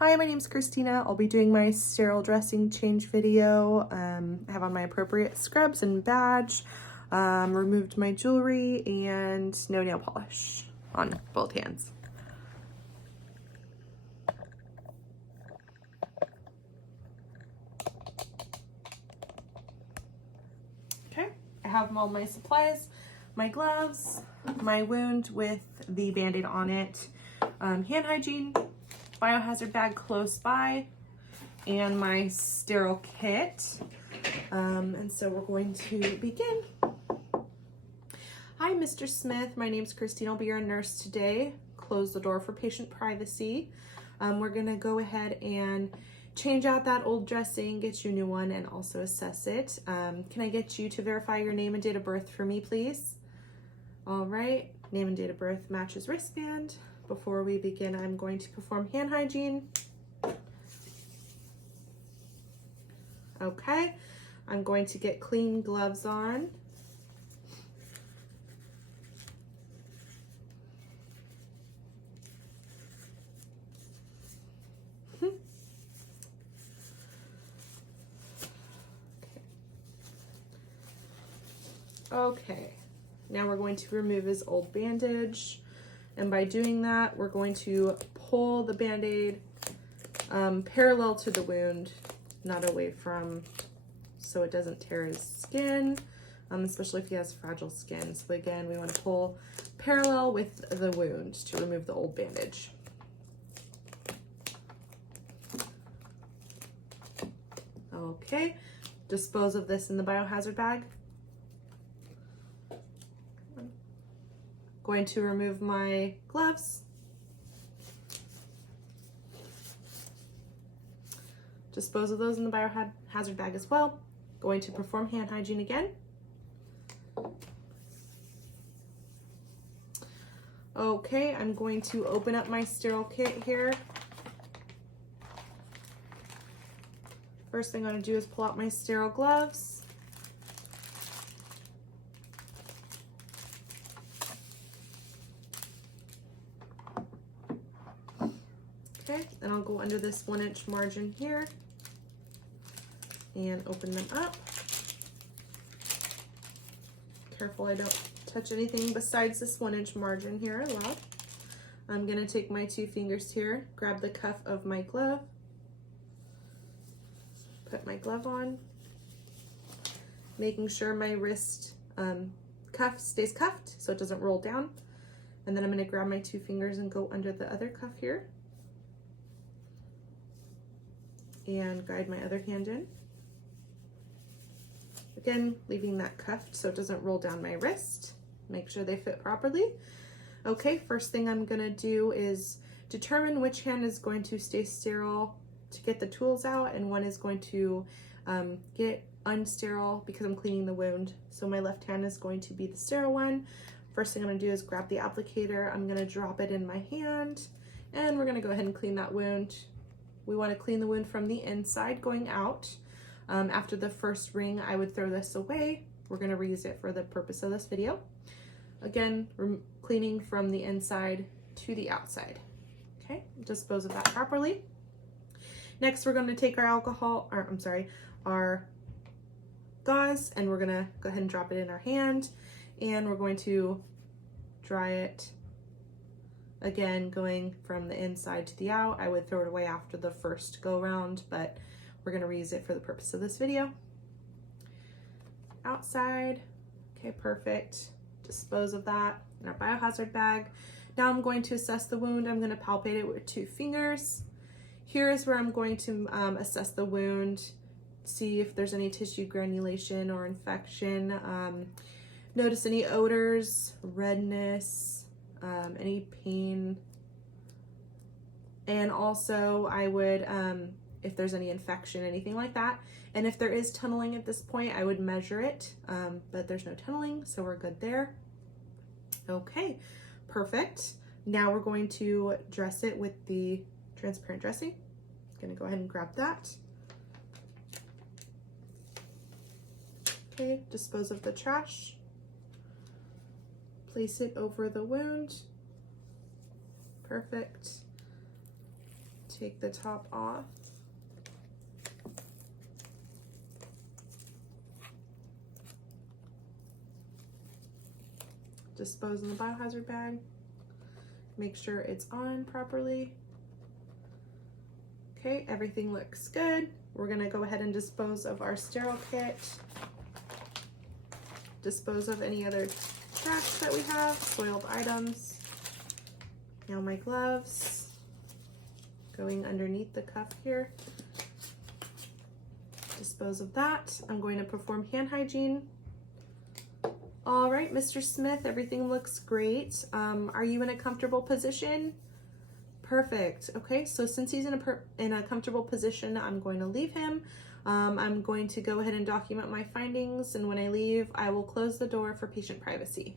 Hi, my name's Christina. I'll be doing my sterile dressing change video. I have on my appropriate scrubs and badge, removed my jewelry, and no nail polish on both hands. Okay, I have all my supplies, my gloves, my wound with the Band-Aid on it, hand hygiene, biohazard bag close by, and my sterile kit. And so we're going to begin. Hi, Mr. Smith. My name's Christine. I'll be your nurse today. Close the door for patient privacy. We're gonna go ahead and change out that old dressing, get you a new one, and also assess it. Can I get you to verify your name and date of birth for me, please? All right, name and date of birth matches wristband. Before we begin, I'm going to perform hand hygiene. Okay, I'm going to get clean gloves on. Okay, now we're going to remove his old bandage. And by doing that, we're going to pull the Band-Aid parallel to the wound, not away from, so it doesn't tear his skin, especially if he has fragile skin. So again, we want to pull parallel with the wound to remove the old bandage. Okay, dispose of this in the biohazard bag. Going to remove my gloves. Dispose of those in the biohazard bag as well. Going to perform hand hygiene again. Okay, I'm going to open up my sterile kit here. First thing I'm going to do is pull out my sterile gloves. Okay, and I'll go under this 1-inch margin here and open them up. Careful I don't touch anything besides this 1-inch margin here allowed. I'm gonna take my 2 fingers here, grab the cuff of my glove, put my glove on, making sure my wrist cuff stays cuffed so it doesn't roll down. And then I'm gonna grab my 2 fingers and go under the other cuff here and guide my other hand in. Again, leaving that cuffed so it doesn't roll down my wrist. Make sure they fit properly. Okay, first thing I'm gonna do is determine which hand is going to stay sterile to get the tools out, and one is going to get unsterile because I'm cleaning the wound. So my left hand is going to be the sterile one. First thing I'm gonna do is grab the applicator. I'm gonna drop it in my hand, and we're gonna go ahead and clean that wound. We want to clean the wound from the inside going out. After the first ring, I would throw this away. We're going to reuse it for the purpose of this video. Again, cleaning from the inside to the outside. Okay, dispose of that properly. Next, we're going to take our our gauze, and we're going to go ahead and drop it in our hand, and we're going to dry it. Again, going from the inside to the out. I would throw it away after the first go round, but we're gonna reuse it for the purpose of this video. Outside, okay, perfect. Dispose of that in our biohazard bag. Now I'm going to assess the wound. I'm gonna palpate it with 2 fingers. Here is where I'm going to assess the wound, see if there's any tissue granulation or infection. Notice any odors, redness, any pain, and also I would if there's any infection, anything like that. And if there is tunneling at this point, I would measure it, but there's no tunneling, so we're good there. Okay, perfect. Now we're going to dress it with the transparent dressing. I'm gonna go ahead and grab that. Okay, dispose of the trash. Place it over the wound. Perfect. Take the top off. Dispose in the biohazard bag. Make sure it's on properly. Okay, everything looks good. We're gonna go ahead and dispose of our sterile kit. Dispose of any other trash that we have, soiled items. Now my gloves, going underneath the cuff here. Dispose of that. I'm going to perform hand hygiene. All right, Mr. Smith, everything looks great. Are you in a comfortable position? Perfect. Okay, so since he's in a comfortable position, I'm going to leave him. I'm going to go ahead and document my findings, and when I leave, I will close the door for patient privacy.